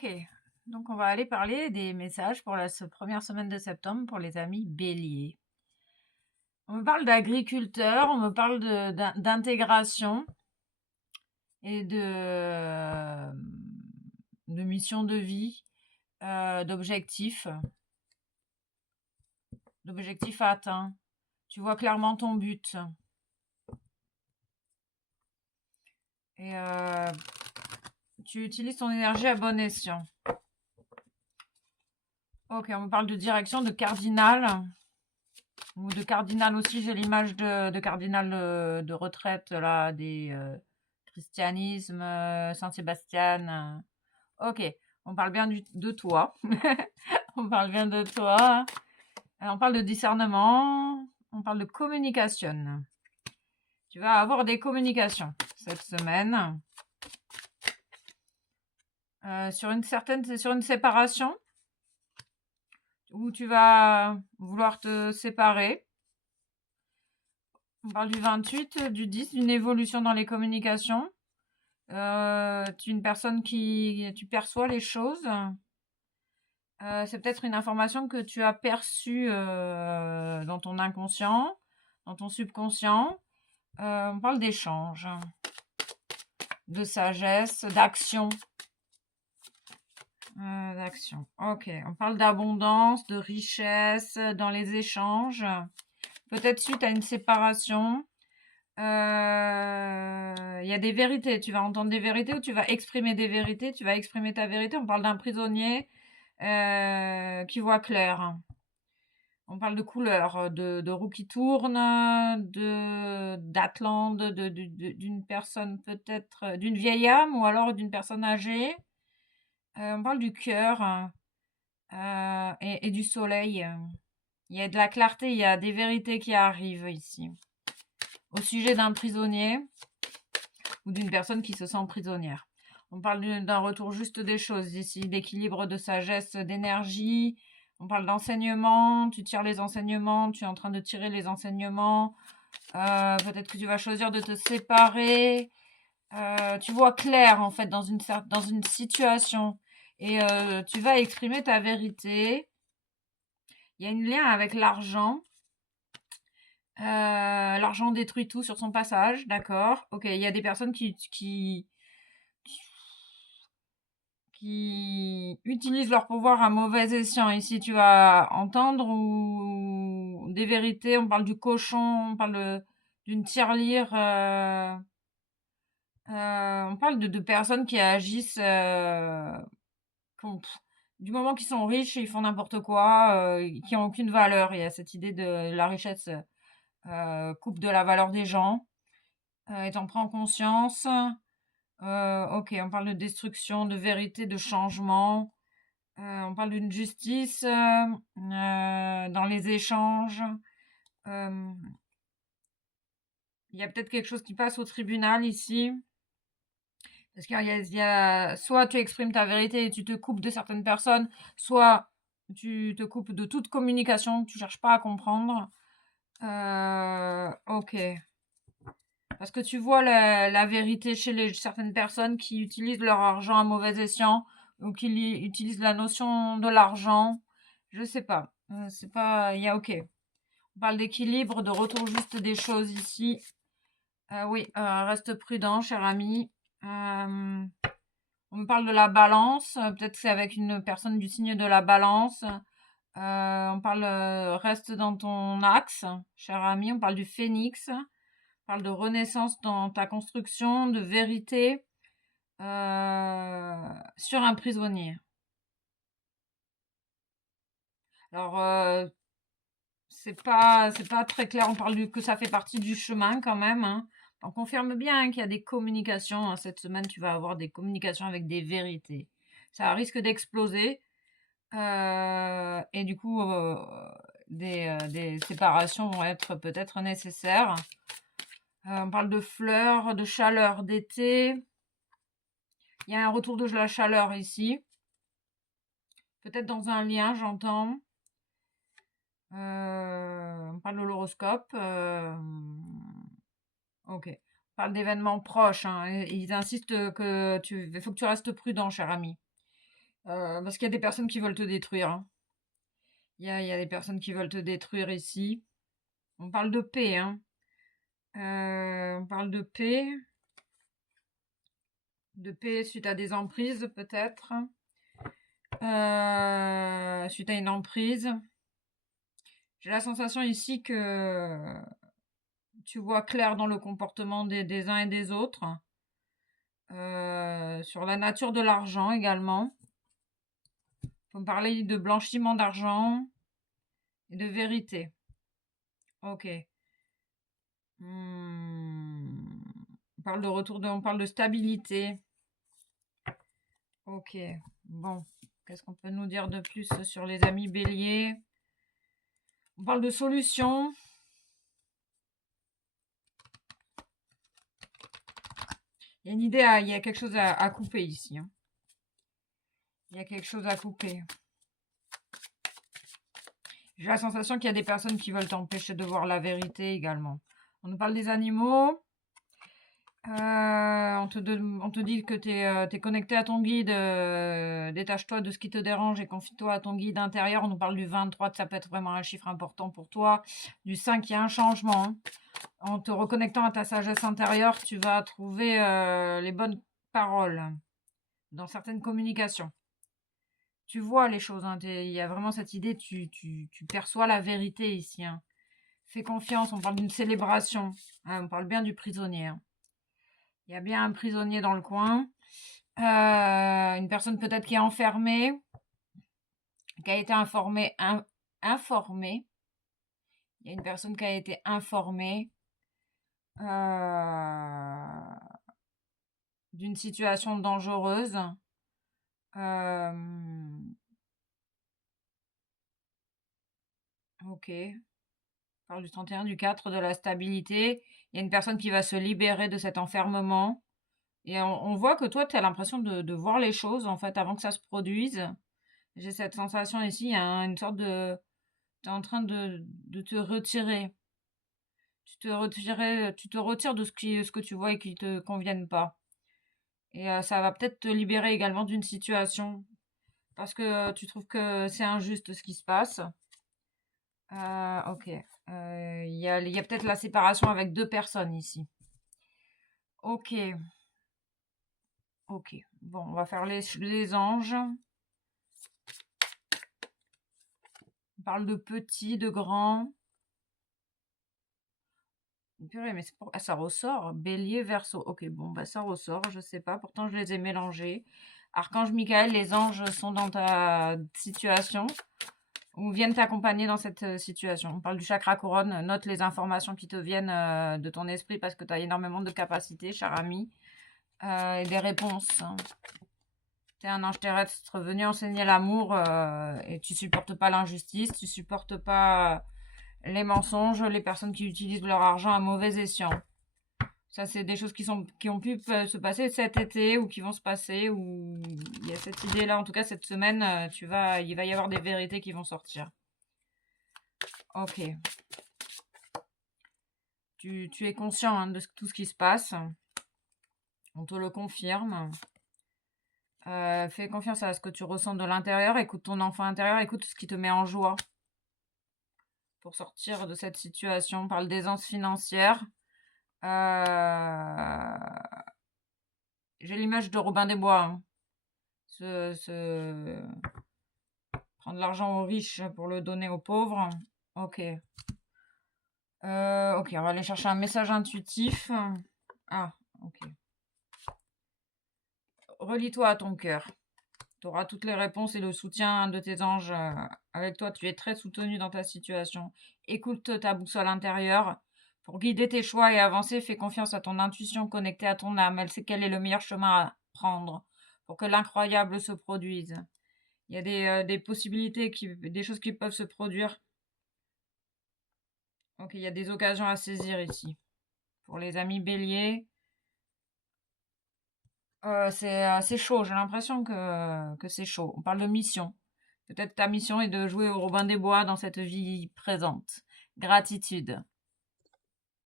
Ok, donc on va aller parler des messages pour la première semaine de septembre pour les amis béliers. On me parle d'agriculteurs, on me parle d'intégration et de mission de vie, d'objectifs, d'objectifs atteints. Tu vois clairement ton but. Et tu utilises ton énergie à bon escient. Ok, on me parle de direction, de cardinal. Ou de cardinal aussi, j'ai l'image de cardinal de retraite, là, des christianisme, Saint-Sébastien. Ok, on parle bien de toi. On parle bien de toi. On parle de discernement. On parle de communication. Tu vas avoir des communications cette semaine. Sur une séparation où tu vas vouloir te séparer. On parle du 28, du 10, d'une évolution dans les communications. Tu es une personne tu perçois les choses. C'est peut-être une information que tu as perçue dans ton inconscient, dans ton subconscient. On parle d'échange, de sagesse, d'action. D'action. Ok. On parle d'abondance, de richesse dans les échanges. Peut-être suite à une séparation. Il y a des vérités. Tu vas entendre des vérités ou tu vas exprimer des vérités. Tu vas exprimer ta vérité. On parle d'un prisonnier qui voit clair. On parle de couleurs, de roues qui tournent, d'Atlante, d'une personne peut-être, d'une vieille âme ou alors d'une personne âgée. On parle du cœur et du soleil. Il y a de la clarté, il y a des vérités qui arrivent ici. Au sujet d'un prisonnier ou d'une personne qui se sent prisonnière. On parle d'un retour juste des choses ici, d'équilibre, de sagesse, d'énergie. On parle d'enseignement, tu tires les enseignements, tu es en train de tirer les enseignements. Peut-être que tu vas choisir de te séparer. Tu vois clair en fait dans une situation et tu vas exprimer ta vérité. Il y a un lien avec l'argent. L'argent détruit tout sur son passage, d'accord. Ok, il y a des personnes qui utilisent leur pouvoir à mauvais escient. Ici, tu vas entendre ou des vérités. On parle du cochon, on parle d'une tirelire. On parle de personnes qui agissent du moment qu'ils sont riches, ils font n'importe quoi, qui ont aucune valeur. Il y a cette idée de la richesse coupe de la valeur des gens. Et t'en prends conscience. Ok, on parle de destruction, de vérité, de changement. On parle d'une justice dans les échanges. Euh, Il y a peut-être quelque chose qui passe au tribunal ici. Parce qu'il y a soit tu exprimes ta vérité et tu te coupes de certaines personnes, soit tu te coupes de toute communication, tu cherches pas à comprendre. Ok. Parce que tu vois la vérité chez certaines personnes qui utilisent leur argent à mauvais escient ou qui utilisent la notion de l'argent. Je sais pas. C'est pas. Il y a ok. On parle d'équilibre, de retour juste des choses ici. Oui, reste prudent, cher ami. On me parle de la balance. Peut-être que c'est avec une personne du signe de la balance. On parle reste dans ton axe, cher ami. On parle du phénix. On parle de renaissance dans ta construction, de vérité sur un prisonnier. Alors, c'est pas très clair. On parle que ça fait partie du chemin quand même. Hein. On confirme bien hein, qu'il y a des communications. Hein. Cette semaine, tu vas avoir des communications avec des vérités. Ça risque d'exploser. Et du coup, des séparations vont être peut-être nécessaires. On parle de fleurs, de chaleur d'été. Il y a un retour de la chaleur ici. Peut-être dans un lien, j'entends. On parle de l'horoscope. Ok. On parle d'événements proches. Hein. Ils insistent que il faut que tu restes prudent, cher ami. Parce qu'il y a des personnes qui veulent te détruire, hein. Il y a des personnes qui veulent te détruire ici. On parle de paix, hein. On parle de paix. De paix suite à des emprises, peut-être. Suite à une emprise. J'ai la sensation ici que tu vois clair dans le comportement des uns et des autres. Sur la nature de l'argent également. On peut me parler de blanchiment d'argent et de vérité. Ok. On parle de on parle de stabilité. Ok. Bon. Qu'est-ce qu'on peut nous dire de plus sur les amis béliers? On parle de solution. Il y a une idée, il y a quelque chose à couper ici, hein. Il y a quelque chose à couper. J'ai la sensation qu'il y a des personnes qui veulent t'empêcher de voir la vérité également. On nous parle des animaux. On te dit que tu es connecté à ton guide. Détache-toi de ce qui te dérange et confie-toi à ton guide intérieur. On nous parle du 23, ça peut être vraiment un chiffre important pour toi. Du 5, il y a un changement, hein. En te reconnectant à ta sagesse intérieure, tu vas trouver les bonnes paroles dans certaines communications. Tu vois les choses, hein, il y a vraiment cette idée, tu perçois la vérité ici, hein. Fais confiance, on parle d'une célébration, hein, on parle bien du prisonnier, hein. Il y a bien un prisonnier dans le coin. Une personne peut-être qui est enfermée, qui a été informée. Informée. Il y a une personne qui a été informée d'une situation dangereuse. Ok. On parle du 31, du 4, de la stabilité. Il y a une personne qui va se libérer de cet enfermement. Et on voit que toi, tu as l'impression de voir les choses, en fait, avant que ça se produise. J'ai cette sensation ici, il y a une sorte de... Tu es en train de te retirer. Tu te retires de ce que tu vois et qui te convienne pas. Et ça va peut-être te libérer également d'une situation. Parce que tu trouves que c'est injuste ce qui se passe. Ok. Il y a peut-être la séparation avec 2 personnes ici. Ok. Ok. Bon, on va faire les anges. On parle de petits, de grands. Purée, mais ça ressort. Bélier, Verseau. Ok, bon, bah ça ressort, je sais pas. Pourtant, je les ai mélangés. Archange Michael, les anges sont dans ta situation ou viennent t'accompagner dans cette situation. On parle du chakra couronne. Note les informations qui te viennent de ton esprit parce que tu as énormément de capacités, cher ami. Et des réponses. T'es un ange terrestre venu enseigner l'amour et tu supportes pas l'injustice, tu supportes pas les mensonges, les personnes qui utilisent leur argent à mauvais escient. Ça, c'est des choses qui ont pu se passer cet été ou qui vont se passer. Ou il y a cette idée-là. En tout cas, cette semaine, il va y avoir des vérités qui vont sortir. Ok. Tu es conscient, hein, de tout ce qui se passe. On te le confirme. Fais confiance à ce que tu ressens de l'intérieur. Écoute ton enfant intérieur. Écoute ce qui te met en joie pour sortir de cette situation. On parle d'aisance financière. J'ai l'image de Robin des Bois, hein. Prendre l'argent aux riches pour le donner aux pauvres. Ok. Ok, on va aller chercher un message intuitif. Ah, ok. Relie-toi à ton cœur. Tu auras toutes les réponses et le soutien de tes anges avec toi. Tu es très soutenu dans ta situation. Écoute ta boussole intérieure. Pour guider tes choix et avancer, fais confiance à ton intuition connectée à ton âme. Elle sait quel est le meilleur chemin à prendre pour que l'incroyable se produise. Il y a des possibilités, des choses qui peuvent se produire. Donc il y a des occasions à saisir ici. Pour les amis béliers, c'est chaud. J'ai l'impression que c'est chaud. On parle de mission. Peut-être ta mission est de jouer au Robin des Bois dans cette vie présente. Gratitude.